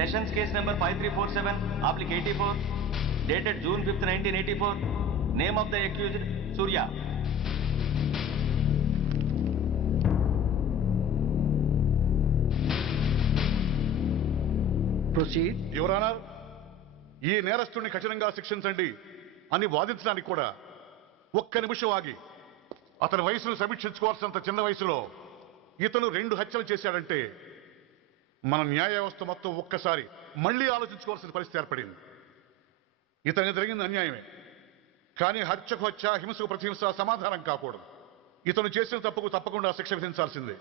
Sessions case number 5347/84 dated June 5th 1984. Name of the accused Surya. Proceed. Your Honor, ఈ నేరస్తుడిని కఠినంగా శిక్షించండి అని వాదించడానికి కూడా ఒక్క నిమిషం ఆగి అతని వయసును సమీక్షించుకోవాల్సినంత చిన్న వయసులో ఇతను 2 హత్యలు చేశాడంటే మన న్యాయ వ్యవస్థ మొత్తం ఒక్కసారి మళ్లీ ఆలోచించుకోవాల్సిన పరిస్థితి ఏర్పడింది. ఇతనికి జరిగింది అన్యాయమే, కానీ హత్యకు హత్య, హింసకు ప్రతిహింస సమాధానం కాకూడదు. ఇతను చేసిన తప్పుకు తప్పకుండా శిక్ష విధించాల్సిందే.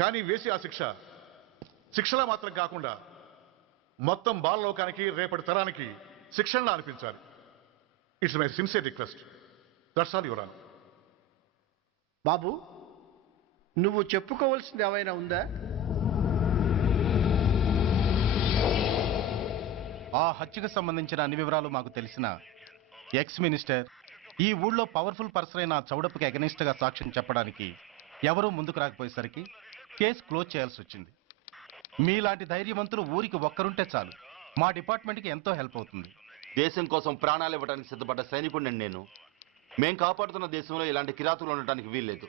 కానీ వేసి ఆ శిక్షలా మాత్రం కాకుండా మొత్తం బాలలోకానికి, రేపటి తరానికి శిక్షణలా అనిపించాలి. It's my sincere request. That's all your honour. బాబు, నువ్వు చెప్పుకోవాల్సింది ఏమైనా ఉందా? ఆ హత్యకు సంబంధించిన అన్ని వివరాలు మాకు తెలిసిన ఎక్స్ మినిస్టర్ ఈ ఊళ్ళో పవర్ఫుల్ పర్సన్ అయిన చౌడప్పకి అగెనిస్ట్ గా సాక్ష్యం చెప్పడానికి ఎవరూ ముందుకు రాకపోయేసరికి కేసు క్లోజ్ చేయాల్సి వచ్చింది. మీలాంటి ధైర్యవంతులు ఊరికి ఒక్కరుంటే చాలు, మా డిపార్ట్మెంట్కి ఎంతో హెల్ప్ అవుతుంది. దేశం కోసం ప్రాణాలు ఇవ్వడానికి సిద్ధపడ్డ సైనికుడిని నేను. మేం కాపాడుతున్న దేశంలో ఇలాంటి కిరాతులు ఉండటానికి వీల్లేదు.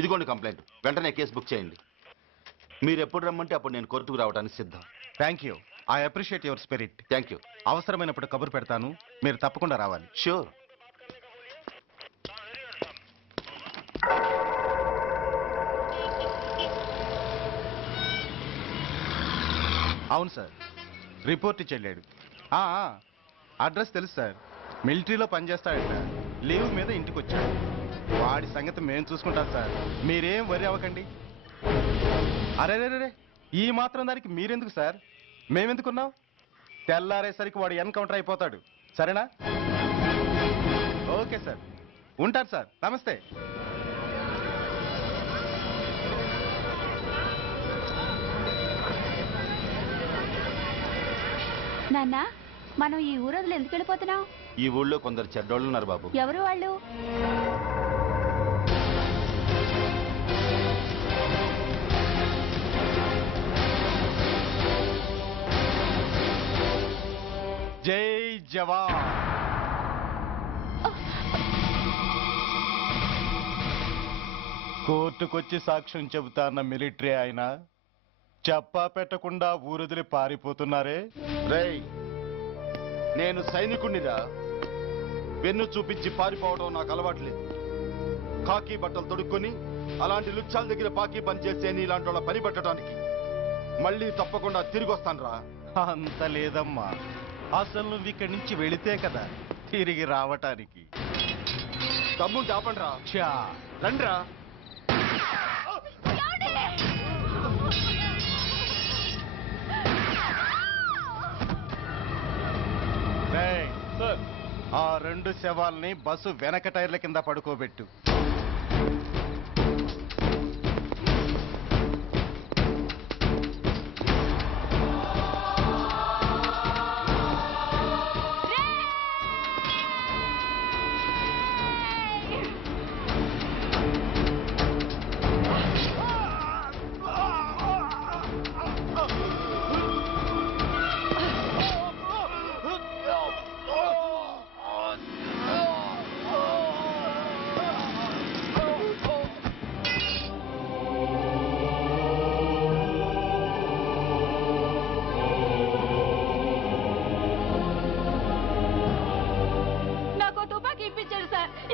ఇదిగోండి కంప్లైంట్, వెంటనే కేసు బుక్ చేయండి. మీరు ఎప్పుడు రమ్మంటే అప్పుడు నేను కోర్టుకు రావడానికి సిద్ధం. Thank you, I appreciate your spirit. Thank you. అవసరమైనప్పుడు కబురు పెడతాను, మీరు తప్పకుండా రావాలి. షూర్. అవును సార్, రిపోర్ట్ ఇచ్చి వెళ్ళాడు. అడ్రస్ తెలుసు సార్, మిలిటరీలో పనిచేస్తాడంట. లీవ్ మీద ఇంటికి వచ్చాడు. వాడి సంగతి మేము చూసుకుంటాం సార్, మీరేం వరి అవ్వకండి. అరే, ఈ మాత్రం దానికి మీరెందుకు సార్, మేమెందుకున్నాం? తెల్లారేసరికి వాడు ఎన్కౌంటర్ అయిపోతాడు, సరేనా? ఓకే సార్, ఉంటారు సార్, నమస్తే. నాన్న, మనం ఈ ఊరోజులు ఎందుకు వెళ్ళిపోతున్నాం? ఈ ఊళ్ళో కొందరు చెడ్డోళ్ళు ఉన్నారు బాబు. ఎవరు వాళ్ళు? జై జవాన్. కోర్టుకొచ్చి సాక్ష్యం చెబుతాన్న మిలిటరీ ఆయన చెప్పా పెట్టకుండా ఊరుదిలి పారిపోతున్నారే. రేయ్, నేను సైనికుణ్ణిరా. వెన్ను చూపించి పారిపోవడం నాకు అలవాట్లేదు. కాకి బట్టలు తొడుక్కొని అలాంటి లుచ్చాల దగ్గర పాకి పని చేసే ఇలాంటి వాళ్ళ పని పెట్టడానికి మళ్ళీ తప్పకుండా తిరిగి వస్తాను రా. అంత లేదమ్మా, అసలు నువ్వు ఇక్కడి నుంచి వెళితే కదా తిరిగి రావటానికి. తమ్ముంటే ఆపండి రా. రండిరా. ఆ 2 శవాల్ని బస్సు వెనక టైర్ల కింద పడుకోబెట్టు.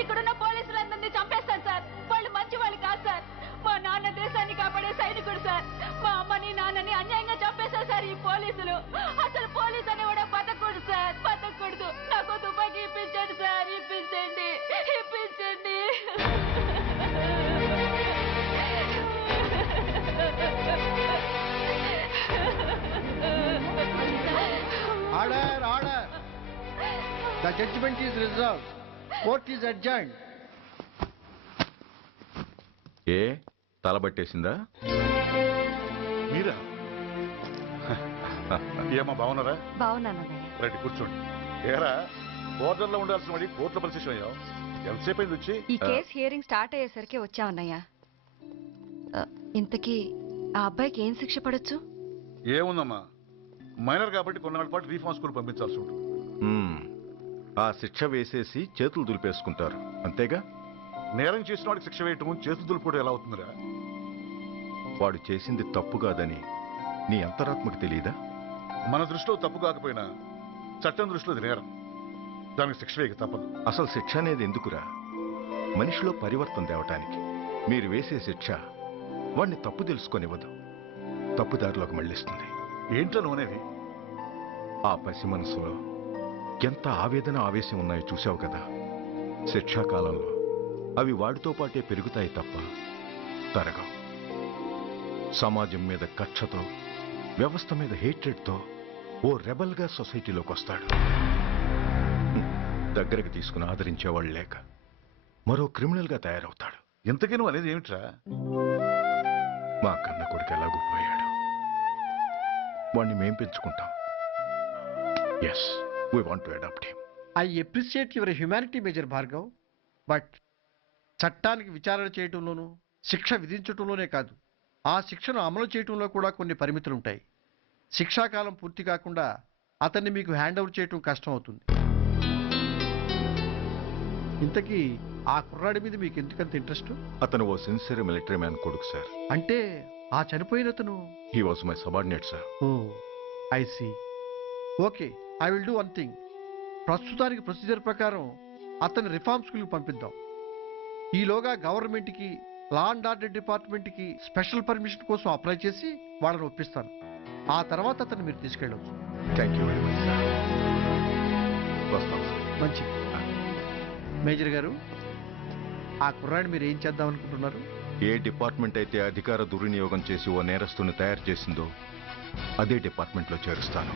ఇక్కడున్న పోలీసులందరినీ చంపేస్తారు సార్. వాళ్ళు మంచి వాళ్ళు కాదు సార్. మా నాన్న దేశాన్ని కాపాడే సైనికుడు సార్. మా అమ్మని నాన్నని అన్యాయంగా చంపేశారు సార్ ఈ పోలీసులు. అసలు పోలీసు అని కూడా బతకూడదు సార్, బతకూడదు. నాకు తుపాకీ ఇప్పించండి సార్, ఇప్పించండి, ఇప్పించండి. Order, order. The judgment is reserved. Court is adjourned. ఏ తలబట్టేసిందా? మీరా? ఏమా బాగున్నారా? బాగున్నానన్నయ్య. రండి కూర్చోండి. ఏరా, బోర్డర్లో ఉండాల్సిన వాడి కోర్టులో పరిశీలన అయ్యావు. ఎంతసేపు అయింది వచ్చి? ఈ కేసు హియరింగ్ స్టార్ట్ అయ్యేసరికి వచ్చామన్నయ్య. ఇంతకీ ఆ అబ్బాయికి ఏం శిక్ష పడొచ్చు? ఏముందమ్మా, మైనర్ కాబట్టి కొన్నాళ్ళ పాటు రీఫార్మ్ స్కూల్ పంపించాల్సి ఉంటుంది. ఆ శిక్ష వేసేసి చేతులు దులిపేసుకుంటారు అంతేగా? నేరం చేసిన వాడికి శిక్ష వేయటం చేతులు దులుపుకోవడం ఎలా అవుతుందిరా? వాడు చేసింది తప్పు కాదని నీ అంతరాత్మకు తెలియదా? మన దృష్టిలో తప్పు కాకపోయినా చట్టం దృష్టిలో అది నేరం. దానికి శిక్ష వేయక తప్పదు. అసలు శిక్ష అనేది ఎందుకురా? మనిషిలో పరివర్తన తేవటానికి. మీరు వేసే శిక్ష వాడిని తప్పు తెలుసుకొనివ్వదు, తప్పుదారిలోకి మళ్ళిస్తుంది. ఏంటో నువ్వనేది? ఆ పసి మనసులో ఎంత ఆవేదన ఆవేశం ఉన్నాయో చూశావు కదా. శిక్షాకాలంలో అవి వాడితో పాటే పెరుగుతాయి తప్ప తరగవు. సమాజం మీద కక్షతో, వ్యవస్థ మీద హేట్రెడ్తో ఓ రెబల్గా సొసైటీలోకి వస్తాడు. దగ్గరకు తీసుకుని ఆదరించేవాళ్ళు లేక మరో క్రిమినల్గా తయారవుతాడు. ఇంతకీ నువ్వు అనేది ఏమిట్రా? మా కన్న కొడుకు ఎలాగూ పోయాడు, వాణ్ణి మేం పెంచుకుంటాం. Yes, we want to adopt him. I appreciate your humanity major Bhargav, but చట్టానికి విచారణ చేయటంలోనూ శిక్ష విధించటంలోనే కాదు, ఆ శిక్షను అమలు చేయటంలో కూడా కొన్ని పరిమితులు ఉంటాయి. శిక్షాకాలం పూర్తి కాకుండా అతన్ని మీకు హ్యాండ్ ఓవర్ చేయటం కష్టం అవుతుంది. ఇంతకీ ఆ కుర్రాడి మీద మీకు ఎందుకంత ఇంట్రెస్ట్? అతను ఓ సిన్సియర్ మిలిటరీ మ్యాన్ కొడుకు సార్. అంటే ఆ చనిపోయినతను? He was my subordinate sir. Oh I see. Okay, I will do one thing. ప్రస్తుతానికి ప్రొసీజర్ ప్రకారం అతన్ని రిఫార్మ్ స్కూల్కి పంపిద్దాం. ఈలోగా గవర్నమెంట్కి, లా అండ్ ఆర్డర్ డిపార్ట్మెంట్కి స్పెషల్ పర్మిషన్ కోసం అప్లై చేసి వాళ్ళని ఒప్పిస్తాను. ఆ తర్వాత అతన్ని మీరు తీసుకెళ్ళవచ్చు. Thank you very much sir. వస్తాం సార్. మంచి మేజర్ గారు, ఆ కుర్రాడిని మీరు ఏం చేద్దాం అనుకుంటున్నారు? ఏ డిపార్ట్మెంట్ అయితే అధికార దుర్వినియోగం చేసి ఓ నేరస్తుని తయారు చేసిందో అదే డిపార్ట్మెంట్లో చేరుస్తాను.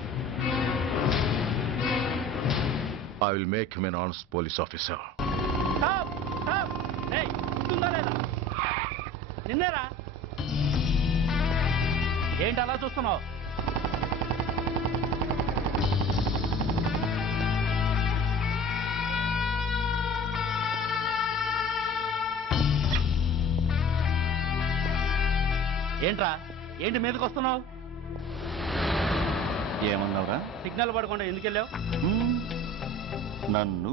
I will make him an honest police officer. నిన్నేరా ఏంటి అలా చూస్తున్నావు? ఏంట్రా, ఏంటి మీదకి వస్తున్నావు? ఏమన్నావురా? సిగ్నల్ పడకుండా ఎందుకు వెళ్ళావు? నన్ను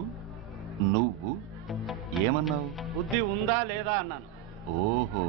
నువ్వు ఏమన్నావు? బుద్ధి ఉందా లేదా అన్నాను. ఓహో,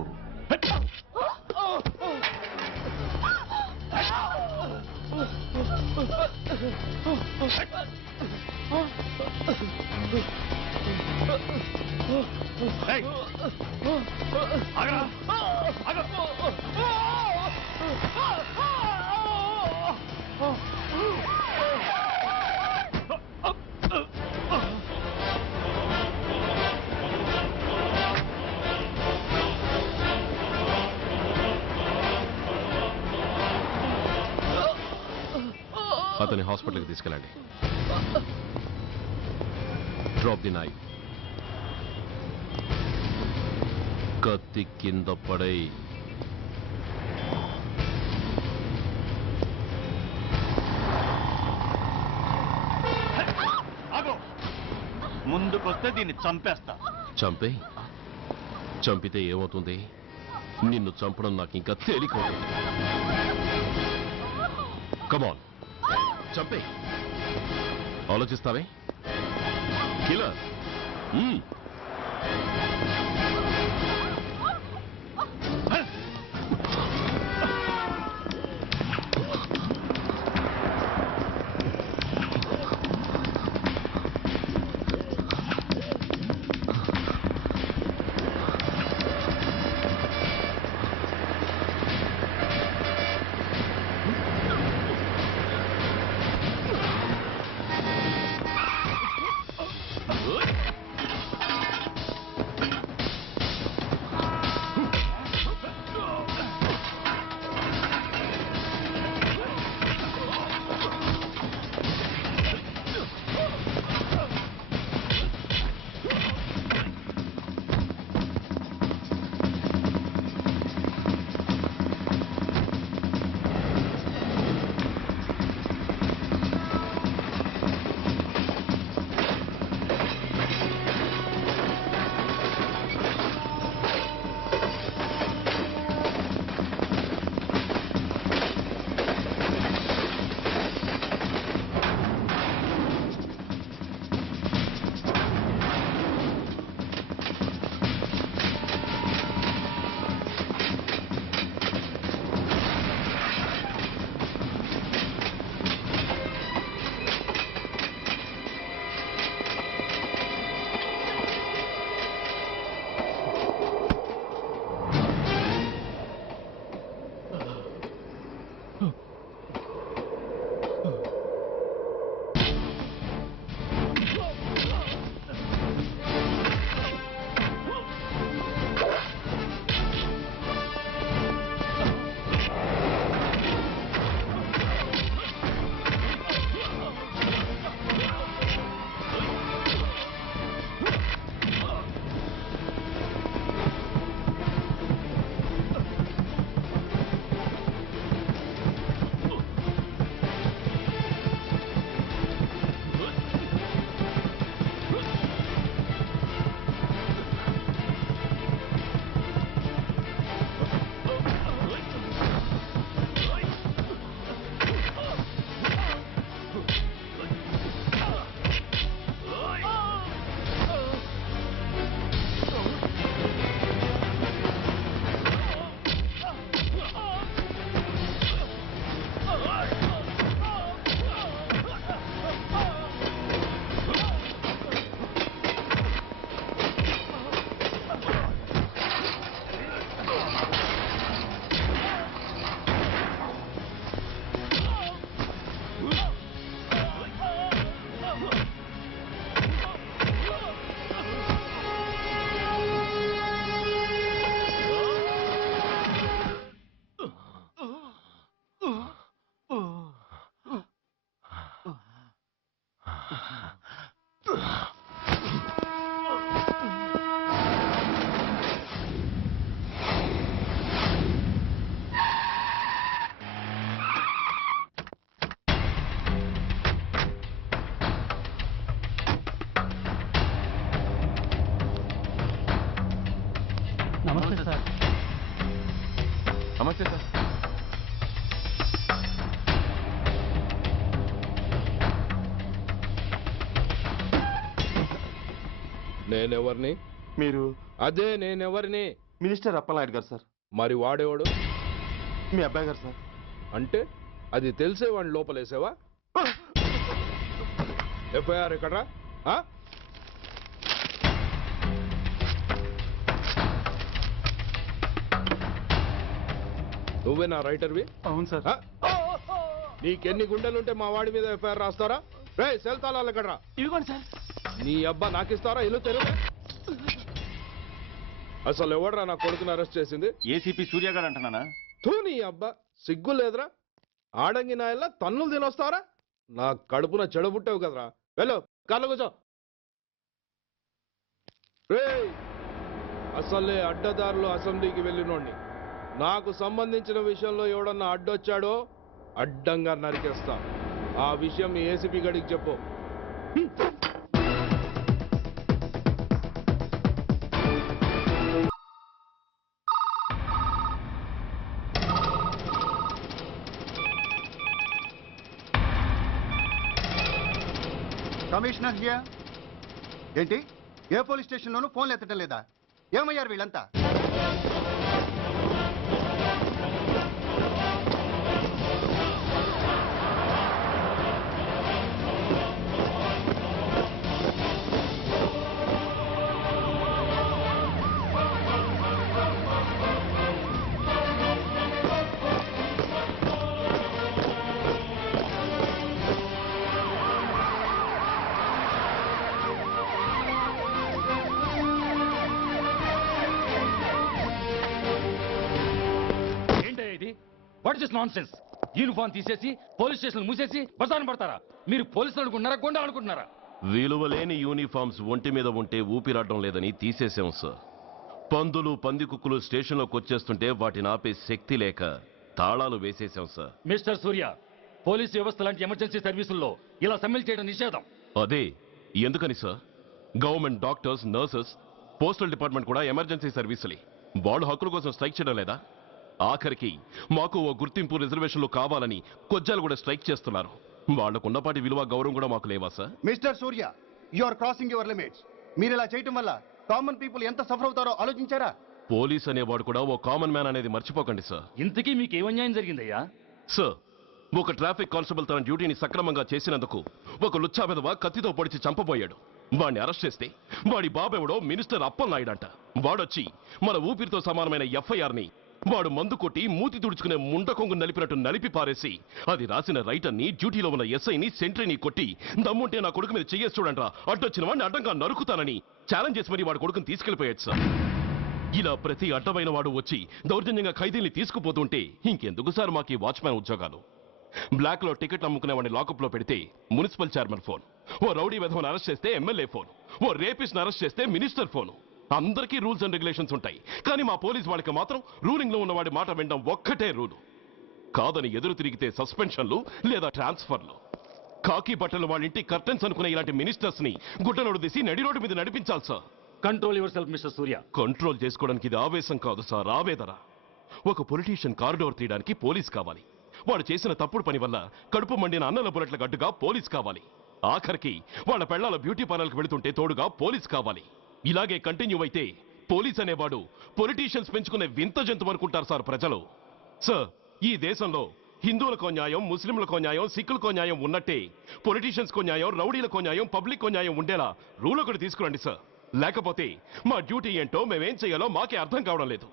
అతని హాస్పిటల్కి తీసుకెళ్ళండి. Drop the knife. కత్తి కింద పడై. ముందుకొస్తే దీన్ని చంపేస్తా. చంపే. చంపితే ఏమవుతుంది? నిన్ను చంపడం నాకు ఇంకా తేలికవుతుంది. కమాన్, చంపే. ఆలోచిస్తావే కిల్లర్? నమస్తే సార్. నమస్తే సార్. నేనెవరిని? మీరు అదే నేనెవరిని? మినిస్టర్ అప్పలనాయుడు గారు సార్. మరి వాడేవాడు? మీ అబ్బాయి గారు సార్. అంటే అది తెలిసే వాడిని లోపలేసావా? ఎఫ్ఐఆర్ ఎక్కడ్రా? ఆ? నువ్వే నా రైటర్వి? అవును సార్. ఆ? నీకెన్ని గుండెలుంటే మా వాడి మీద ఎఫ్ఐఆర్ రాస్తారా? రే సెల్ తాళాలు ఎక్కడ్రా? ఇదిగోండి సార్. నీ అబ్బా నాకిస్తారా? ఇల్లు తెరువు. అసలు ఎవడరా నా కొడుకుని అరెస్ట్ చేసింది? ఏసీపీ సూర్య గారు అంటున్నానా? తూ నీ అబ్బా సిగ్గు లేదురా? ఆడంగి నాయల్లా తన్నులు తినొస్తారా? నా కడుపున చెడబుట్టావు కదరా. వెళ్ళు కార్లో కూర్చో. రేయ్ అసలే అడ్డదారులు అసెంబ్లీకి వెళ్ళినోడిని. నాకు సంబంధించిన విషయంలో ఎవడన్నా అడ్డొచ్చాడో అడ్డంగా నరికేస్తా. ఆ విషయం మీ ఏసీపీ గడికి చెప్పు. Commissioner here. ఏంటి ఏ పోలీస్ స్టేషన్లోనూ ఫోన్లు ఎత్తడం లేదా? ఏమయ్యారు వీళ్ళంతా? What is non sense? Uniform తీసేసి పోలీస్ స్టేషన్ మూసేసి బజారు పడతారా? మీరు పోలీసులు అనుకుంటున్నారా, గుండా అనుకుంటున్నారా? విలువలేని యూనిఫామ్స్ ఒంటి మీద ఉంటే ఊపిరాడడం లేదని తీసేసాం సార్. పందులు పందికుక్కులు స్టేషన్లోకి వచ్చేస్తుంటే వాటిని ఆపే శక్తి లేక తాళాలు వేసేసాం సార్. మిస్టర్ సూర్య, పోలీస్ వ్యవస్థ లాంటి ఎమర్జెన్సీ సర్వీసుల్లో ఇలా సమ్మెలు చేయడం నిషేధం. అదే ఎందుకని sir? Government doctors, nurses, postal department కూడా ఎమర్జెన్సీ సర్వీసులే. వాళ్ళు హక్కుల కోసం స్ట్రైక్ చేయడం లేదా? ఆఖరికి మాకు ఓ గుర్తింపు రిజర్వేషన్లు కావాలని కొజ్జాలు కూడా స్ట్రైక్ చేస్తున్నారు. వాళ్లకున్నపాటి విలువ గౌరవం కూడా మాకు లేవా sir? Mister Surya, you are crossing your limits. మీరు ఇలా చేయటం వల్ల కామన్ పీపుల్ ఎంత సఫర్ అవుతారో ఆలోచించారా? పోలీస్ అనేవాడు కూడా ఓ కామన్ మ్యాన్ అనేది మర్చిపోకండి సార్. ఇంతకీ మీకు ఏమన్యాయం జరిగిందయ్యా? సార్, ఒక ట్రాఫిక్ కానిస్టేబుల్ తన డ్యూటీని సక్రమంగా చేసినందుకు ఒక లుచ్చా విధవ కత్తితో పొడిచి చంపబోయాడు. వాడిని అరెస్ట్ చేస్తే వాడి బాబెవడో మినిస్టర్ అప్పలనాయుడు అంట. వాడొచ్చి మన ఊపిరితో సమానమైన ఎఫ్ఐఆర్ని వాడు మందు కొట్టి మూతి తుడుచుకునే ముండకొంగు నలిపినట్టు నలిపి పారేసి అది రాసిన రైటర్ని, డ్యూటీలో ఉన్న ఎస్ఐని, సెంట్రీని కొట్టి దమ్ముంటే నా కొడుకు మీద చెయ్యేసి చూడంట్రా, అడ్డొచ్చిన వాడిని అడ్డంగా నరుకుతానని ఛాలెంజ్ చేసి మరి వాడు కొడుకుని తీసుకెళ్లిపోయాడు సార్. ఇలా ప్రతి అడ్డమైన వాడు వచ్చి దౌర్జన్యంగా ఖైదీల్ని తీసుకుపోతుంటే ఇంకెందుకు సార్ మాకు ఈ వాచ్మ్యాన్ ఉద్యోగాలు? బ్లాక్ లో టికెట్లు అమ్ముకునే వాడిని లాకప్ లో పెడితే మున్సిపల్ చైర్మన్ ఫోన్, ఓ రౌడీ విధవను అరెస్ట్ చేస్తే ఎమ్మెల్యే ఫోన్, ఓ రేపిస్ట్ అరెస్ట్ చేస్తే మినిస్టర్ ఫోను. అందరికీ రూల్స్ అండ్ రెగ్యులేషన్స్ ఉంటాయి, కానీ మా పోలీస్ వాళ్ళకి మాత్రం రూలింగ్ లో ఉన్నవాడి మాట వినడం ఒక్కటే రూలు. కాదని ఎదురు తిరిగితే సస్పెన్షన్లు లేదా ట్రాన్స్ఫర్లు. కాకి బట్టలు వాళ్ళ ఇంటి కర్టెన్స్ అనుకునే ఇలాంటి మినిస్టర్స్ ని గుడ్డలోడు తీసి నడి రోడ్డు మీద నడిపించాలి sir. Control your self mister Surya. Control చేసుకోవడానికి ఇది ఆవేశం కాదు సార్, ఆవేదన. ఒక పొలిటీషియన్ కారిడోర్ తీయడానికి పోలీస్ కావాలి. వాడు చేసిన తప్పుడు పని వల్ల కడుపు మండిన అన్నల బుల్లెట్లకు అడ్డుగా పోలీస్ కావాలి. ఆఖరికి వాళ్ళ పెళ్లాల బ్యూటీ పార్లర్కి వెళుతుంటే తోడుగా పోలీస్ కావాలి. ఇలాగే కంటిన్యూ అయితే పోలీస్ అనేవాడు పొలిటీషియన్స్ పెంచుకునే వింత జంతువు అనుకుంటారు సార్ ప్రజలు. సార్, ఈ దేశంలో హిందువులకో న్యాయం, ముస్లింలకో న్యాయం, సిక్కులకో న్యాయం ఉన్నట్టే పొలిటీషియన్స్కో న్యాయం, రౌడీలకో న్యాయం, పబ్లిక్కో న్యాయం ఉండేలా రూల్ ఒకటి తీసుకురండి సార్. లేకపోతే మా డ్యూటీ ఏంటో మేమేం చేయాలో మాకే అర్థం కావడం లేదు.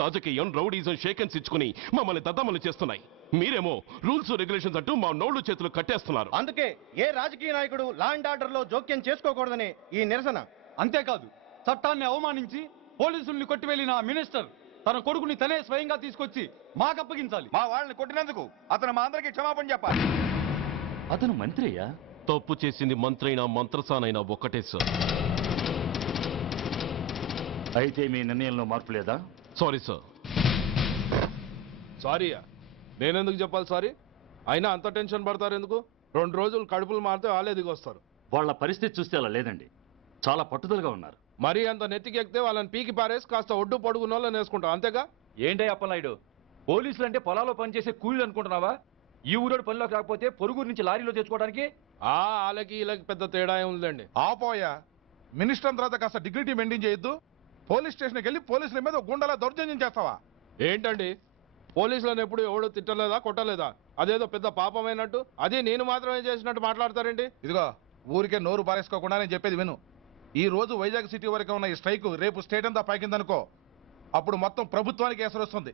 రాజకీయం, రౌడీజం షేకెన్స్ ఇచ్చుకుని మమ్మల్ని దద్దమలు చేస్తున్నాయి. మీరేమో రూల్స్ రెగ్యులేషన్స్ అంటూ మా నోళ్లు చేతులు కట్టేస్తున్నారు. అందుకే ఏ రాజకీయ నాయకుడు లా అండ్ ఆర్డర్ లో జోక్యం చేసుకోకూడదని ఈ నిరసన. అంతేకాదు, చట్టాన్ని అవమానించి పోలీసుల్ని కొట్టివెళ్లిన మినిస్టర్ తన కొడుకుని తనే స్వయంగా తీసుకొచ్చి మాకు అప్పగించాలి. మా వాళ్ళని కొట్టినందుకు అతను మా అందరికి క్షమాపణ చెప్పాలి. అతను మంత్రి అయ్యా. తప్పు చేసింది మంత్రైనా మంత్రసానైనా ఒక్కటే సార్. అయితే మీ నిర్ణయంలో మార్పు లేదా? Sorry sir. సారీయా? నేనెందుకు చెప్పాలి సారీ? అయినా అంత టెన్షన్ పడతారు ఎందుకు? 2 రోజులు కడుపులు మారితే వాళ్ళే దిగొస్తారు. వాళ్ళ పరిస్థితి చూస్తే అలా లేదండి, చాలా పట్టుదలగా ఉన్నారు. మరీ అంత నెత్తికెక్కితే వాళ్ళని పీకి పారేసి కాస్త ఒడ్డు పొడుగున్న వాళ్ళని వేసుకుంటాం అంతేగా. ఏంటే అప్పలనాయుడు, పోలీసులు అంటే పొలాల్లో పనిచేసే కూలీలు అనుకుంటున్నావా? ఈ ఊరోడు పనిలోకి రాకపోతే పొరుగురు నుంచి లారీలో తెచ్చుకోవడానికి వాళ్ళకి వీళ్ళకి పెద్ద తేడా ఉందండి. ఆపోయా మినిస్టర్ తర్వాత కాస్త డిగ్నిటీ మెయింటైన్ చేయొద్దు. పోలీస్ స్టేషన్కి వెళ్ళి పోలీసుల మీద గుండెలా దౌర్జన్యం చేస్తావా? ఏంటండి పోలీసులను ఎప్పుడు ఎవడో తిట్టలేదా కొట్టలేదా? అదేదో పెద్ద పాపమైనట్టు అది నేను మాత్రమే చేసినట్టు మాట్లాడతారేంటి? ఇదిగో ఊరికే నోరు పారేసుకోకుండా నేను చెప్పేది విను. ఈ రోజు వైజాగ్ సిటీ వరకు ఉన్న ఈ స్ట్రైక్ రేపు స్టేట్ అంతా పైకిందనుకో, అప్పుడు మొత్తం ప్రభుత్వానికి ఎసరు వస్తుంది.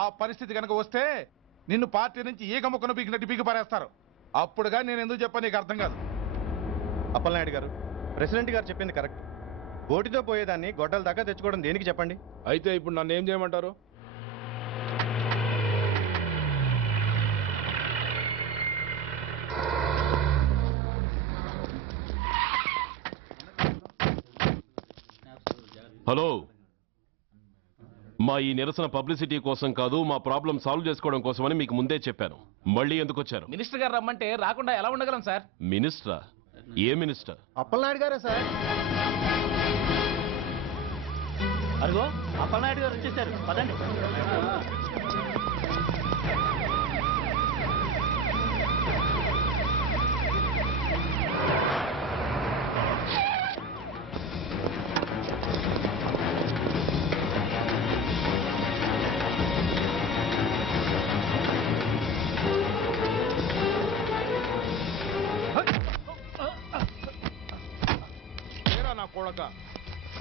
ఆ పరిస్థితి కనుక వస్తే నిన్ను పార్టీ నుంచి ఈగ ముక్కను పీకినట్టు పీకి పారేస్తారు. అప్పుడుగా నేను ఎందుకు చెప్పాను నీకు అర్థం కాదు. అప్పలనాయుడు గారు, ప్రెసిడెంట్ గారు చెప్పింది కరెక్ట్. ఓటితో పోయేదాన్ని గొడ్డల దాకా తెచ్చుకోవడం దేనికి చెప్పండి? అయితే ఇప్పుడు నన్ను ఏం చేయమంటారు? హలో, మా ఈ నిరసన పబ్లిసిటీ కోసం కాదు, మా ప్రాబ్లం సాల్వ్ చేసుకోవడం కోసమని మీకు ముందే చెప్పాను. మళ్ళీ ఎందుకు వచ్చారు? మినిస్టర్ గారు రమ్మంటే రాకుండా ఎలా ఉండగలం సార్? మినిస్టరా? ఏ మినిస్టర్? అప్పలనాయుడు గారే సార్. అదిగో అప్పలనాయుడు గారు వచ్చేసారు, పదండి. కొడక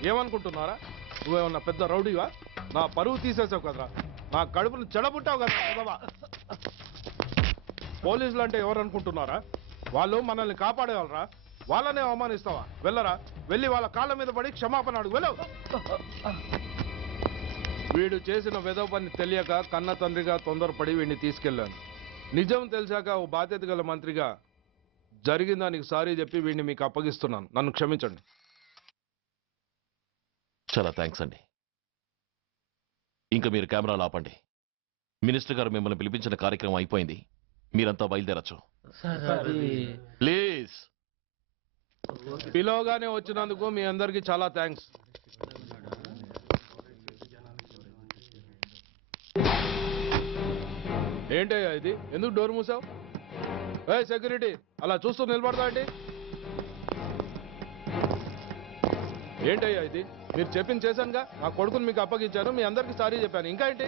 ఏమనుకుంటున్నారా? నువ్వేమన్నా పెద్ద రౌడీవా? నా పరువు తీసేసావు కదరా, నా కడుపును చెడబుట్టావు కదా. పోలీసులు అంటే ఎవరు అనుకుంటున్నారా? వాళ్ళు మనల్ని కాపాడేవాళ్ళరా, వాళ్ళనే అవమానిస్తావా? వెళ్ళరా, వెళ్ళి వాళ్ళ కాళ్ళ మీద పడి క్షమాపణ అడుగు, వెళ్ళవు. వీడు చేసిన వెధవ పని తెలియక కన్న తండ్రిగా తొందరపడి వీడిని తీసుకెళ్లాను. నిజం తెలిసాక ఓ బాధ్యత గల మంత్రిగా జరిగిన దానికి సారీ చెప్పి వీడిని మీకు అప్పగిస్తున్నాను. నన్ను క్షమించండి. చాలా థ్యాంక్స్ అండి. ఇంకా మీరు కెమెరాలు ఆపండి. మినిస్టర్ గారు మిమ్మల్ని పిలిపించిన కార్యక్రమం అయిపోయింది, మీరంతా బయలుదేరచ్చు ప్లీజ్. పిలవగానే వచ్చినందుకు మీ అందరికీ చాలా థ్యాంక్స్. ఏంటయ్యా ఇది? ఎందుకు డోర్ మూసావు? ఏ సెక్యూరిటీ, అలా చూస్తూ నిలబడతా అండి. ఏంటయ్యా ఇది? మీరు చెప్పింది చేశానుగా, నా కొడుకుని మీకు అప్పగించాను, మీ అందరికీ సారీ చెప్పాను, ఇంకా ఏంటి?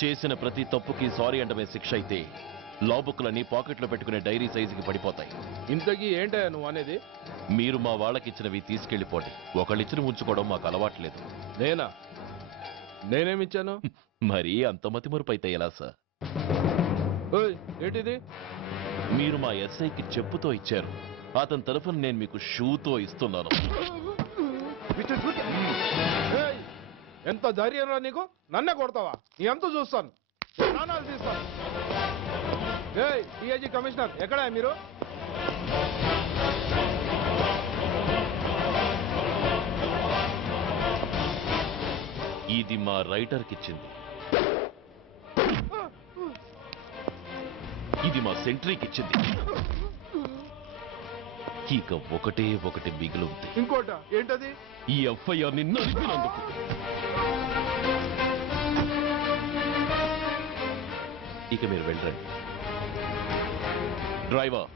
చేసిన ప్రతి తప్పుకి సారీ అంటమే శిక్ష అయితే లా బుక్లన్నీ పాకెట్లో పెట్టుకునే డైరీ సైజుకి పడిపోతాయి. ఇంతకీ ఏంటయ్యా నువ్వు అనేది? మీరు మా వాళ్ళకిచ్చినవి తీసుకెళ్లిపోండి. ఒకళ్ళిచ్చిన ఉంచుకోవడం మాకు అలవాట్లేదు. నేనా? నేనేమిచ్చాను? మరీ అంత మతిమరుపు అయితే ఎలా సార్? ఏంటిది? మీరు మా ఎస్ఐకి చెప్పుతో ఇచ్చారు, అతని తరఫున నేను మీకు షూతో ఇస్తున్నాను. ఎంత ధైర్యం రా నీకు? నన్నే కొడతావా? నీ ఎంత చూస్తాను, ప్రాణాలు తీస్తాను. డిఐజీ కమిషనర్ ఎక్కడా మీరు? ఇది మా రైటర్కి ఇచ్చింది, ఇది మా సెంట్రీకి ఇచ్చింది. ఇక ఒకటే ఒకటి మిగిలి ఉంది. ఇంకోట ఏంటది? ఈ ఎఫ్ఐఆర్ ని నలిపినందుకు. ఇక మీరు వెళ్ళండి. డ్రైవర్,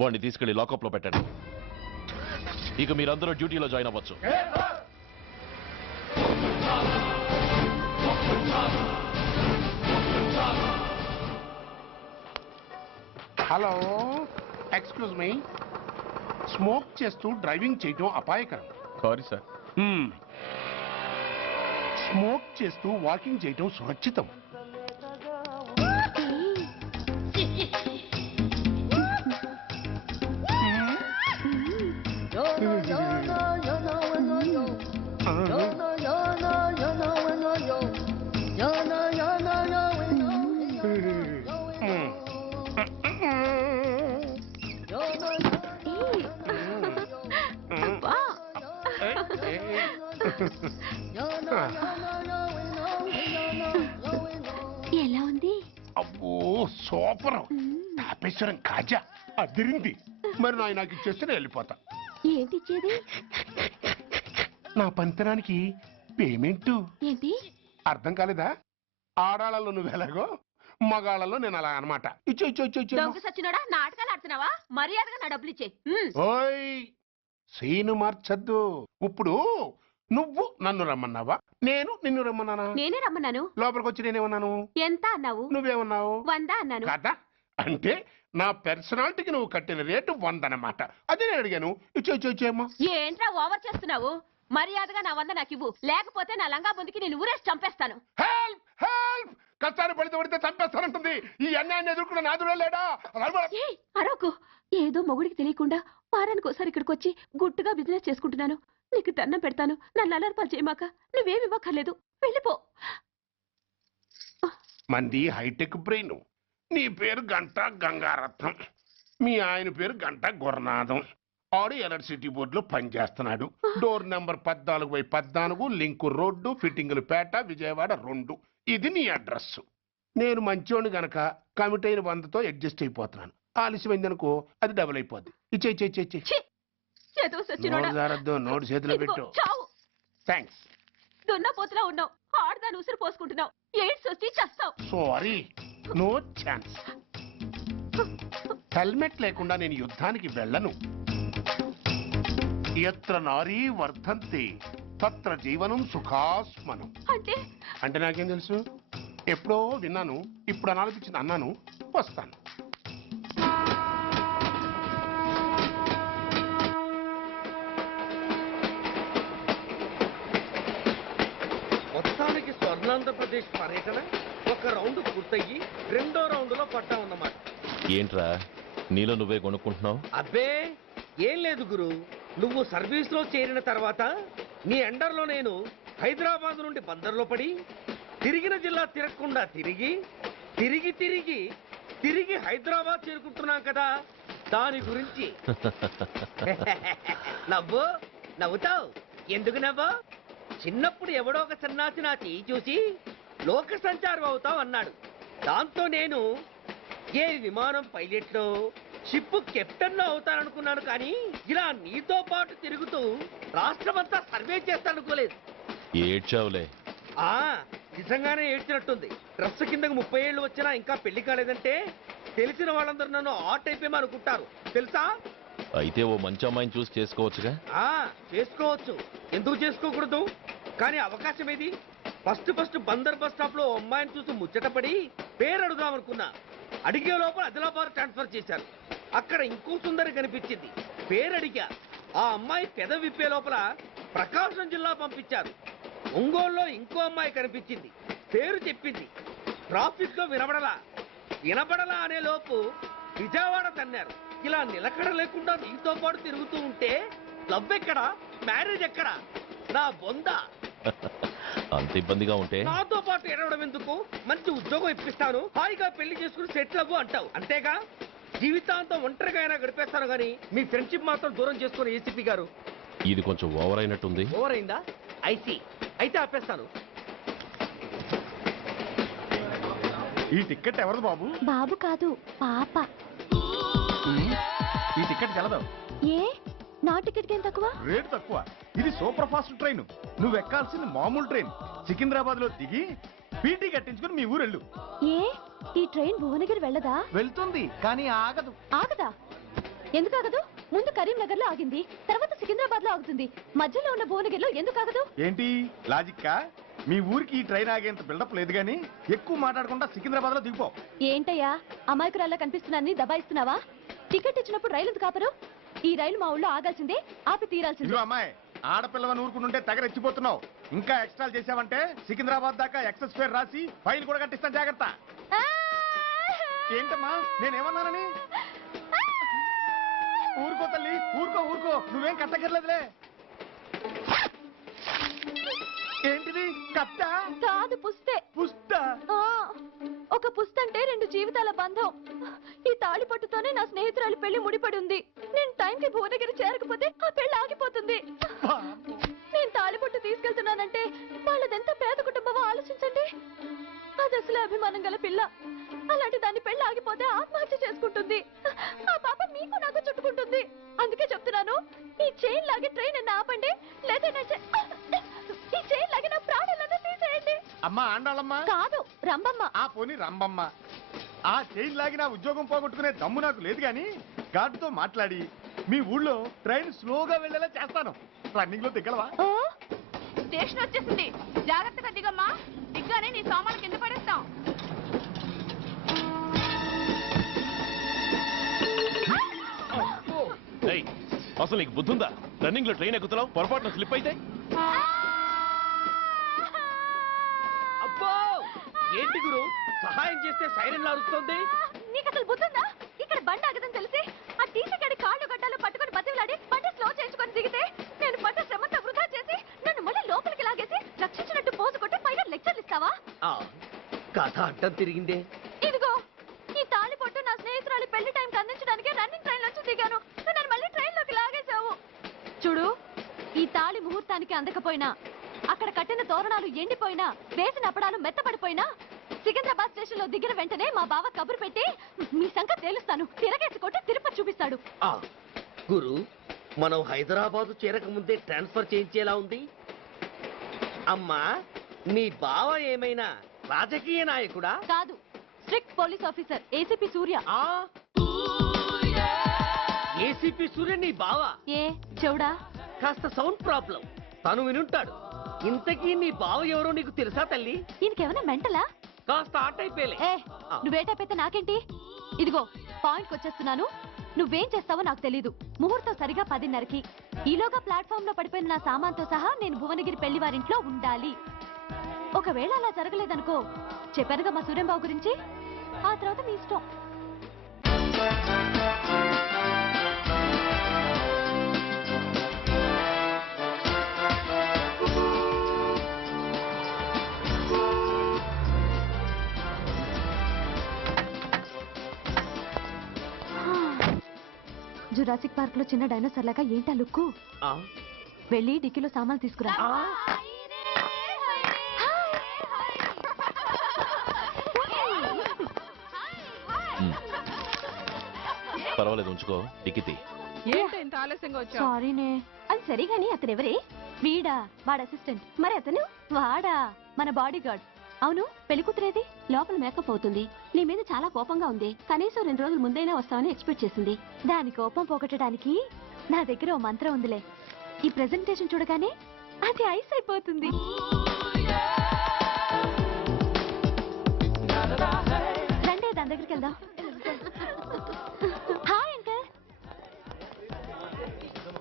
వాడిని తీసుకెళ్లి లాకప్ లో పెట్టండి. ఇక మీరందరూ డ్యూటీలో జాయిన్ అవ్వచ్చు. Hello, excuse me. స్మోక్ చేస్తూ డ్రైవింగ్ చేయటం అపాయకరం. Sorry sir. స్మోక్ చేస్తూ వాకింగ్ చేయటం సురక్షితం. ఎలా ఉంది? అబ్బో సూపర్. తాపేశ్వరం కాజా అదిరింది. మరి నాకు ఇచ్చేస్తే నేను వెళ్ళిపోతా. ఏంటి ఇచ్చేది? నా పంతనానికి పేమెంట్. ఏంటి అర్థం కాలేదా? ఆడాళ్ళలో నువ్వు ఎలాగో మగాళ్ళలో నేను అలా అనమాట. ఇచ్చో ఇచ్చో ఇచ్చో ఇచ్చో. దొంగ సచ్చినోడా, నాటకాలు ఆడుతున్నావా? మర్యాదగా నా డబ్బులు ఇచ్చే. ఓయ్ సీను మార్చద్దు. ఇప్పుడు నువ్వు నన్ను రమ్మన్నావా, నేను నిన్ను రమ్మన్నానా? నేనే రమ్మన్నాను. లోపలికి వచ్చి నేనేమన్నాను? ఎంత అన్నావు? నువ్వేమన్నావు? 100 అన్నాను. కదా అంటే నా పర్సనాలిటీకి నువ్వు కట్టిన రేటు 100 అన్నమాట. అదే నేను అడిగాను. ఇచ్చో ఇచ్చో ఇచ్చేమ్మా. ఏంట్రా ఓవర్ చేస్తున్నావు? మర్యాదగా నా 100 నాకు ఇవ్వు, లేకపోతే నా లంగా బొందికి నేను ఊరేసి చంపేస్తాను. Help help! కష్టాన్ని పడితే చంపేస్తానంటుంది. ఈ అన్యాయాన్ని ఎదుర్కొన్న నాదుడే లేడా? అరవకు. ఏదో మొగుడికి తెలియకుండా వారానికి ఒకసారి ఇక్కడికి వచ్చి గుట్టుగా బిజినెస్ చేసుకుంటున్నాను. నీకు దండం పెడతాను, నన్ను అలర్పాలు చేయమాక. నువ్వేమి ఇవ్వక్కర్లేదు, వెళ్ళిపో. మంది హైటెక్ బ్రెయిన్. నీ పేరు గంట గంగారత్నం, మీ ఆయన పేరు గంట గురునాథం. ఆడు ఎలక్ట్రిసిటీ బోర్డులో పనిచేస్తున్నాడు. డోర్ నెంబర్ 14/14, లింకు రోడ్డు, ఫిట్టింగులు పేట, విజయవాడ 2. ఇది నీ అడ్రస్. నేను మంచోని గనక కమిట్ అయిన 100తో అడ్జస్ట్ అయిపోతున్నాను. ఆలస్యమైందనుకో అది డబుల్ అయిపోద్ది. ఇచ్చే నోటు చేతిలో పెట్టు. థ్యాంక్స్. దున్నపోతులా ఉన్నావు, ఆడదాని ఉసురు పోసుకుంటున్నావు. ఎయిడ్స్ వచ్చి చస్తావు. Sorry, no chance. హెల్మెట్ లేకుండా నేను యుద్ధానికి వెళ్ళను. ఎత్ర నారీ వర్ధంతి తత్ర జీవనం సుఖాస్మనం. అంటే నాకేం తెలుసు? ఎప్పుడో విన్నాను, ఇప్పుడు అనాలనిపించింది అన్నాను. వస్తాను. మొత్తానికి స్వర్ణాంధ్రప్రదేశ్ పర్యటన ఒక రౌండ్ పూర్తయ్యి 2వ రౌండ్లో పడ్డా ఉన్నమాట. ఏంట్రా నీలో నువ్వే కొనుక్కుంటున్నావు? అబ్బే ఏం లేదు గురు. నువ్వు సర్వీస్లో చేరిన తర్వాత నీ అండర్లో నేను హైదరాబాద్ నుండి బందర్లో పడి తిరిగిన జిల్లా తిరగకుండా తిరిగి తిరిగి తిరిగి తిరిగి హైదరాబాద్ చేరుకుంటున్నాం కదా, దాని గురించి. నవ్వుతావు ఎందుకు నవ్వు? చిన్నప్పుడు ఎవడో ఒక సన్నాసి నా చెయ్యి చూసి లోక సంచారం అవుతావు అన్నాడు. దాంతో నేను ఏ విమానం పైలట్లో షిప్ కెప్టెన్ అవుతాననుకున్నాను. కానీ ఇలా నీతో పాటు తిరుగుతూ రాష్ట్రమంతా సర్వే చేస్తానుకోలేదు. ఏడ్చావులే. నిజంగానే ఏడ్చినట్టుంది. డ్రెస్ కిందకు 30 ఏళ్ళు వచ్చినా ఇంకా పెళ్లి కాలేదంటే తెలిసిన వాళ్ళందరూ నన్ను ఆ టైప్ ఏమో అనుకుంటారు తెలుసా? అయితే ఓ మంచి అమ్మాయిని చూసి చేసుకోవచ్చుగా. చేసుకోవచ్చు, ఎందుకు చేసుకోకూడదు? కానీ అవకాశం ఏది? ఫస్ట్ బందర్ బస్ స్టాప్ లో అమ్మాయిని చూసి ముచ్చటపడి పేరు అడుగుదామనుకున్నా. అడిగే లోపల ఆదిలాబాద్ ట్రాన్స్ఫర్ చేశారు. అక్కడ ఇంకో సుందరి కనిపించింది. పేరు అడిగా. ఆ అమ్మాయి పెద విప్పే లోపల ప్రకాశం జిల్లా పంపించారు. ఒంగోలులో ఇంకో అమ్మాయి కనిపించింది. పేరు చెప్పింది. ట్రాఫిక్ లో వినబడలా అనే లోపు విజయవాడ తన్నారు. ఇలా నిలకడ లేకుండా నీతో పాటు తిరుగుతూ ఉంటే లవ్ ఎక్కడా, మ్యారేజ్ ఎక్కడా? నా బొంద. అంత ఇబ్బందిగా ఉంటే నాతో పాటు ఎడవడం ఎందుకు? మంచి ఉద్యోగం ఇప్పిస్తాను, హాయిగా పెళ్లి చేసుకుని సెటిల్ అవ్వు అంటావు అంతేగా? జీవితాంతం ఒంటరిగా అయినా గడిపేస్తాను కానీ మీ ఫ్రెండ్షిప్ మాత్రం దూరం చేసుకుని ఏసీపీ గారు. ఇది కొంచెం ఓవర్ అయినట్టుంది. ఓవర్ అయిందా? ఐసీ. అయితే ఆపేస్తాను. ఈ టికెట్ ఎవరిది బాబు? బాబు కాదు, పాప. ఈ టికెట్ గలదు. ఏ నా టికెట్ ఏం తక్కువ? రేటు తక్కువ. ఇది సూపర్ ఫాస్ట్ ట్రైన్. నువ్వు ఎక్కాల్సింది మామూలు ట్రైన్. సికింద్రాబాద్ లో దిగి పీటీ కట్టించుకుని మీ ఊరెళ్ళు. ఏ ఈ ట్రైన్ భువనగిరి వెళ్ళదా? వెళ్తుంది కానీ ఆగదు. ఆగదా? ఎందుకు ఆగదు? ముందు కరీంనగర్ లో ఆగింది, తర్వాత సికింద్రాబాద్ లో ఆగుతుంది. మధ్యలో ఉన్న భువనగిరిలో ఎందుకు ఆగదు? ఏంటి లాజిక్కా? మీ ఊరికి ఈ ట్రైన్ ఆగేంత బిల్డప్ లేదు గానీ ఎక్కువ మాట్లాడకుండా సికింద్రాబాద్ లో దిగిపో. ఏంటయ్యా అమాయకురాల్లా కనిపిస్తున్నాన్ని దబాయిస్తున్నావా? టికెట్ ఇచ్చినప్పుడు రైలు ఎందుకు ఆపరు? ఈ రైలు మా ఊళ్ళో ఆగాల్సిందే, ఆపి తీరాల్సిందే. అమ్మాయి ఆడపిల్లవని ఊరుకుంటుంటే తెగ రెచ్చిపోతున్నావు. ఇంకా ఎక్స్ట్రాలు చేసావంటే సికింద్రాబాద్ దాకా ఎక్సెస్ ఫేర్ రాసి ఫైన్ కూడా కట్టిస్తాను, జాగ్రత్త. ఏంటమ్మా నేనేమన్నానని? ఊరుకో తల్లి, ఊరుకో. నువ్వేం కట్టగర్లేదులే. ఏంటిది? కట్ట కాదు, పుస్తే. పుస్త? ఒక పుస్తంటే 2 జీవితాల బంధం. ఈ తాళి పట్టుతోనే నా స్నేహితురాలి పెళ్లి ముడిపడి ఉంది. నేను టైంకి భువనగిరి చేరకపోతే ఆ పెళ్లి ఆగిపోతుంది. నేను తాళి పట్టు తీసుకెళ్తున్నానంటే వాళ్ళదెంత పేద కుటుంబమో ఆలోచించండి. అది అసలు అభిమానం గల పిల్ల. అలాంటి దాన్ని పెళ్లి ఆగిపోతే ఆత్మహత్య చేసుకుంటుంది. ఆ పాప మీకు నాకు చుట్టుకుంటుంది. అందుకే చెప్తున్నాను, ఈ లాగి ట్రైన్ అన్న ఆపండి, లేదా ఈ చైన్ లాగి నా ప్రాణాలన్నా తీసేయండి. అమ్మా ఆండాళమ్మ కాదు, రంబమ్మ. ఆ పోనీ రంబమ్మ. ఆ చైన్ లాగి నా ఉద్యోగం పోగొట్టుకునే దమ్ము నాకు లేదు కానీ గార్డుతో మాట్లాడి మీ ఊళ్ళో ట్రైన్ స్లోగా వెళ్ళేలా చేస్తాను. రన్నింగ్ లో దిగలవా? స్టేషన్ వచ్చేసింది, జాగ్రత్తగా దిగమ్మా. దిగ్గానే నీ సామాన్లు కింద పడేస్తాం. అసలు నీకు బుద్ధుందా? రన్నింగ్ లో ట్రైన్ ఎక్కుతున్నావు, పొరపాటున స్లిప్ అయితే? అబ్బో ఏంటి గురు, సహాయం చేస్తే సైరన్ లారుస్తుంది. నీకు అసలు బుద్ధుందా? ఇక్కడ బండి ఆగదని తెలిసి ఆ టీసీ గడి కాళ్ళు గడ్డలు పట్టుకొని బతిలాడి బండి స్లో చేసుకొని దిగితే నేను పడ్డ శ్రమంతా వృధా చేసి నన్ను మళ్ళీ లోపలికి లాగేసి రక్షించినట్టు పోజు కొట్టి పైన లెక్చర్లు ఇస్తావా? కథ అడ్డం తిరిగిందే. ఇదిగో ఈ తాళి పొట్టు నా స్నేహితురాలి పెళ్లి టైంకి అందించడానికి రన్నింగ్ ట్రైన్ నుంచి దిగాను. నన్ను మళ్ళీ ట్రైన్ లోకి లాగేశావు. చూడు, ఈ తాళి ముహూర్తానికి అందకపోయినా, అక్కడ కట్టిన తోరణాలు ఎండిపోయినా, వేసిన అప్పడాలు మెత్తపడిపోయినా, సికింద్రాబాద్ స్టేషన్ లో దిగిన వెంటనే మా బావ కబురు పెట్టి మీ సంగతి తేలుస్తాను, తిరగేసి కొట్టి తిరుపతి చూపిస్తాడు. గురు, మనం హైదరాబాద్ చేరక ముందే ట్రాన్స్ఫర్ చేయించేలా ఉంది. అమ్మా, నీ బావ ఏమైనా రాజకీయ నాయకుడా? కాదు, స్ట్రిక్ట్ పోలీస్ ఆఫీసర్, ఏసీపీ సూర్య. ఏసీపీ సూర్య నీ బావ? ఏ చెవుడా? కాస్త సౌండ్ ప్రాబ్లం, తను వినుంటాడు. ఇంతకీ నీ బావ ఎవరో నీకు తెలుసా తల్లి? ఈయనకేమైనా మెంటలా? కాస్త ఆటైపోయలే. నువ్వేటైపోతే నాకేంటి? ఇదిగో పాయింట్కి వచ్చేస్తున్నాను. నువ్వేం చేస్తావో నాకు తెలీదు. ముహూర్తం సరిగా 10:30కి. ఈలోగా ప్లాట్ఫామ్ లో పడిపోయిన నా సామాన్తో సహా నేను భువనగిరి పెళ్లి వారింట్లో ఉండాలి. ఒకవేళ అలా జరగలేదనుకో, చెప్పానుగా మా సూర్యంబాబు గురించి, ఆ తర్వాత మీ ఇష్టం. జురాసిక్ పార్క్ లో చిన్న డైనోసార్ లాగా ఏంటా లుక్కు? వెళ్ళి డిక్కీలో సామాన్లు తీసుకురా. పర్వాలేదు, ఉంచుకో. టికెట్ ఏంటి ఇంత ఆలస్యంగా వచ్చావు? సారీనే. అది సరిగాని అతను ఎవరే? వీడా, వాడు అసిస్టెంట్. మరి అతను? వాడా, మన బాడీ గార్డ్. అవును, పెళ్లి కూతురేది? లోపల మేకప్ అవుతుంది. నీ మీద చాలా కోపంగా ఉంది. కనీసం 2 రోజుల ముందైనా వస్తావని ఎక్స్పెక్ట్ చేసింది. దాని కోపం పోగొట్టడానికి నా దగ్గర ఓ మంత్రం ఉందిలే. ఈ ప్రెజెంటేషన్ చూడగానే అది ఐస్ అయిపోతుంది. రండి, దాని దగ్గరికి వెళ్దాం. Hi uncle.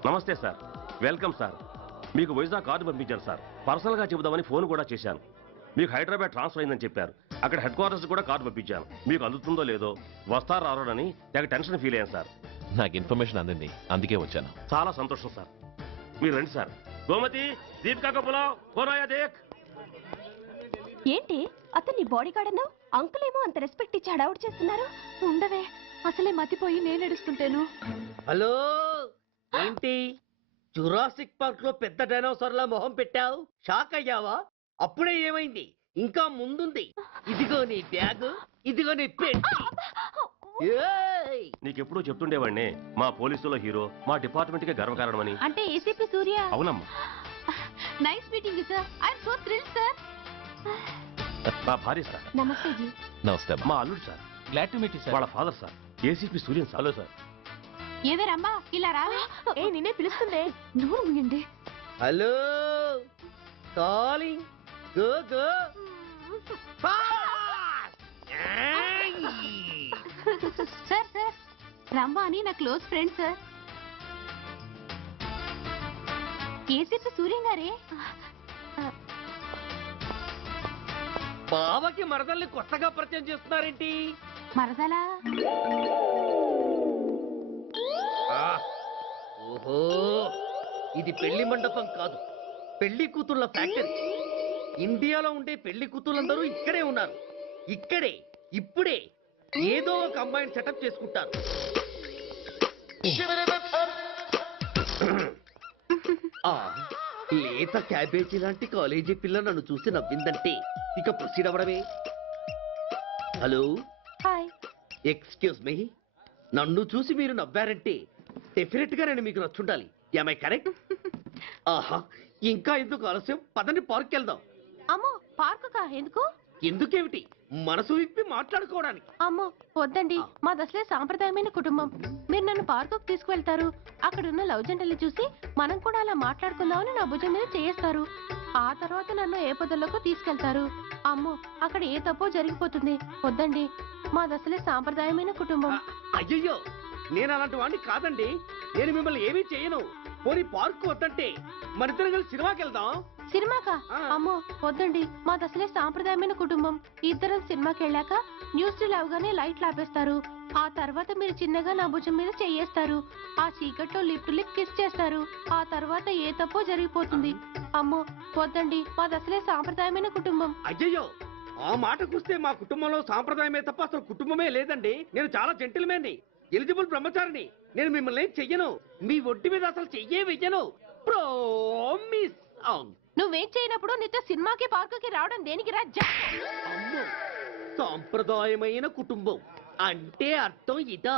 నమస్తే సార్, వెల్కమ్ సార్. మీకు వైజాగ్ కార్డు పంపించాను సార్. పర్సనల్గా చెబుదామని ఫోన్ కూడా చేశాను. మీకు హైదరాబాద్ ట్రాన్స్ఫర్ అయిందని చెప్పారు. అక్కడ హెడ్ క్వార్టర్స్ కూడా కార్డు పంపించాను. మీకు అందుతుందో లేదో, వస్తారో రారోడని నాకు టెన్షన్ ఫీల్ అయ్యాను సార్. నాకు ఇన్ఫర్మేషన్ అందింది, అందుకే వచ్చాను. చాలా సంతోషం సార్. మీరు రండి సార్. గోమతి, దీపికా కపులావ్, కోనాయా దేక్. ఏంటి అతను నీ బాడీ గార్డ్ అన్నావు? అంకుల్ ఏమో అంత రెస్పెక్ట్ ఇచ్చి హడావుడు చేస్తున్నారు. ఉండవే, అసలే మతిపోయి నేను ఎడుస్తుంటాను. హలో, ఏంటి జురాసిక్ పార్క్ లో పెద్ద డైనోసార్ లా మొహం పెట్టావు? షాక్ అయ్యావా? అప్పుడే ఏమైంది? ఇంకా ముందుంది. ఇదిగో నీ బ్యాగ్, ఇదిగో నీ పెట్టి. నీకెప్పుడూ చెప్తుండేవాడిని, మా పోలీసులో హీరో, మా డిపార్ట్మెంట్ కి గర్వకారణమని. అంటే ఏసీపీ సూర్య? అవునమ్మా. Nice meeting sir. I'm so thrilled sir. మా భార్య సార్. నమస్తే జీ. నమస్తే. మా అల్లుడు sir. Glad to meet you sir. వాళ్ళ father sir, ACP Suryan sir. Hello sir. ఏవే రమ్మా, ఇలా రావే. ఏ నిన్నే పిలుస్తుందే. నోరు ముయండి. Hello, calling. Go go. Sir sir, రమ్మా అని నా close friend sir. ACP Suryam గారే. బావకి మరదల్ని కొత్తగా పరిచయం చేస్తున్నారేంటి? మరదలా? ఓహో, ఇది పెళ్లి మండపం కాదు, పెళ్లి కూతుళ్ళ ఫ్యాక్టరీ. ఇండియాలో ఉండే పెళ్లి కూతుళ్ళందరూ ఇక్కడే ఉన్నారు. ఇక్కడే ఇప్పుడే ఏదో ఒక అమ్మాయిని సెటప్ చేసుకుంటారు. లేత క్యాబేజీ లాంటి కాలేజీ పిల్ల నన్ను చూసి నవ్విందంటే ఇక ప్రొసీడ్ అవ్వడమే. Hello, hi. ఎక్స్క్యూజ్ మీ, నన్ను చూసి మీరు నవ్వారంటే డెఫినెట్ గా నేను మీకు నచ్చుండాలి. ఏమై కరెక్ట్? ఆహా, ఇంకా ఎందుకు ఆలస్యం? పదండి పార్క్ వెళ్దాం. అమ్మో పార్కుకా? ఎందుకు? ఎందుకేమిటి, మనసు విప్పి మాట్లాడుకోవడానికి. అమ్మో వద్దండి, మాది అసలే సాంప్రదాయమైన కుటుంబం. మీరు నన్ను పార్కుకు తీసుకువెళ్తారు, అక్కడున్న లవ్ జంటలు చూసి మనం కూడా అలా మాట్లాడుకుందామని నా భుజం మీద చేస్తారు. ఆ తర్వాత నన్ను ఏ పొదల్లోకి తీసుకెళ్తారు. అమ్మో అక్కడ ఏ తప్పో జరిగిపోతుంది. వద్దండి, మాది అసలే సాంప్రదాయమైన కుటుంబం. అయ్యయ్యో, నేను అలాంటి వాడిని కాదండి. నేను మిమ్మల్ని ఏమీ చేయను. పోనీ పార్క్ వద్దంటే మనిద్దరం కలిసి సినిమాకి వెళ్దాం. సినిమాకా? అమ్మో వద్దండి, మాది అసలే సాంప్రదాయమైన కుటుంబం. ఇద్దరం సినిమాకి వెళ్ళాక న్యూస్ అవగానే లైట్లు ఆపేస్తారు. ఆ తర్వాత మీరు చిన్నగా నా భుజం మీద చెయ్యేస్తారు. ఆ చీకట్లో లిప్ టు లిప్ కిస్ చేస్తారు. ఆ తర్వాత ఏ తప్పో జరిగిపోతుంది. అమ్మో వద్దండి, మాది అసలే సాంప్రదాయమైన కుటుంబం. అయ్యయ్యో, ఆ మాటకొస్తే మా కుటుంబంలో సాంప్రదాయమే తప్ప అసలు కుటుంబమే లేదండి. నేను చాలా జెంటిల్మెన్ని, ఎలిజిబుల్ బ్రహ్మచారిని. నేను మిమ్మల్ని ఏం చెయ్యను. మీ ఒంటి మీద అసలు చెయ్యే వెయ్యను. ప్రామిస్. నువ్వేం చేయనప్పుడు నీతో సినిమాకి పార్కుకి రావడం దేనికి రా? అమ్మో, సాంప్రదాయమైన కుటుంబం అంటే అర్థం ఇదా?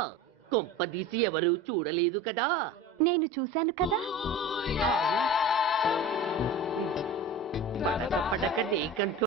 కొంపదీసి ఎవరు చూడలేదు కదా? నేను చూశాను కదా. పడక నీ కంట్లో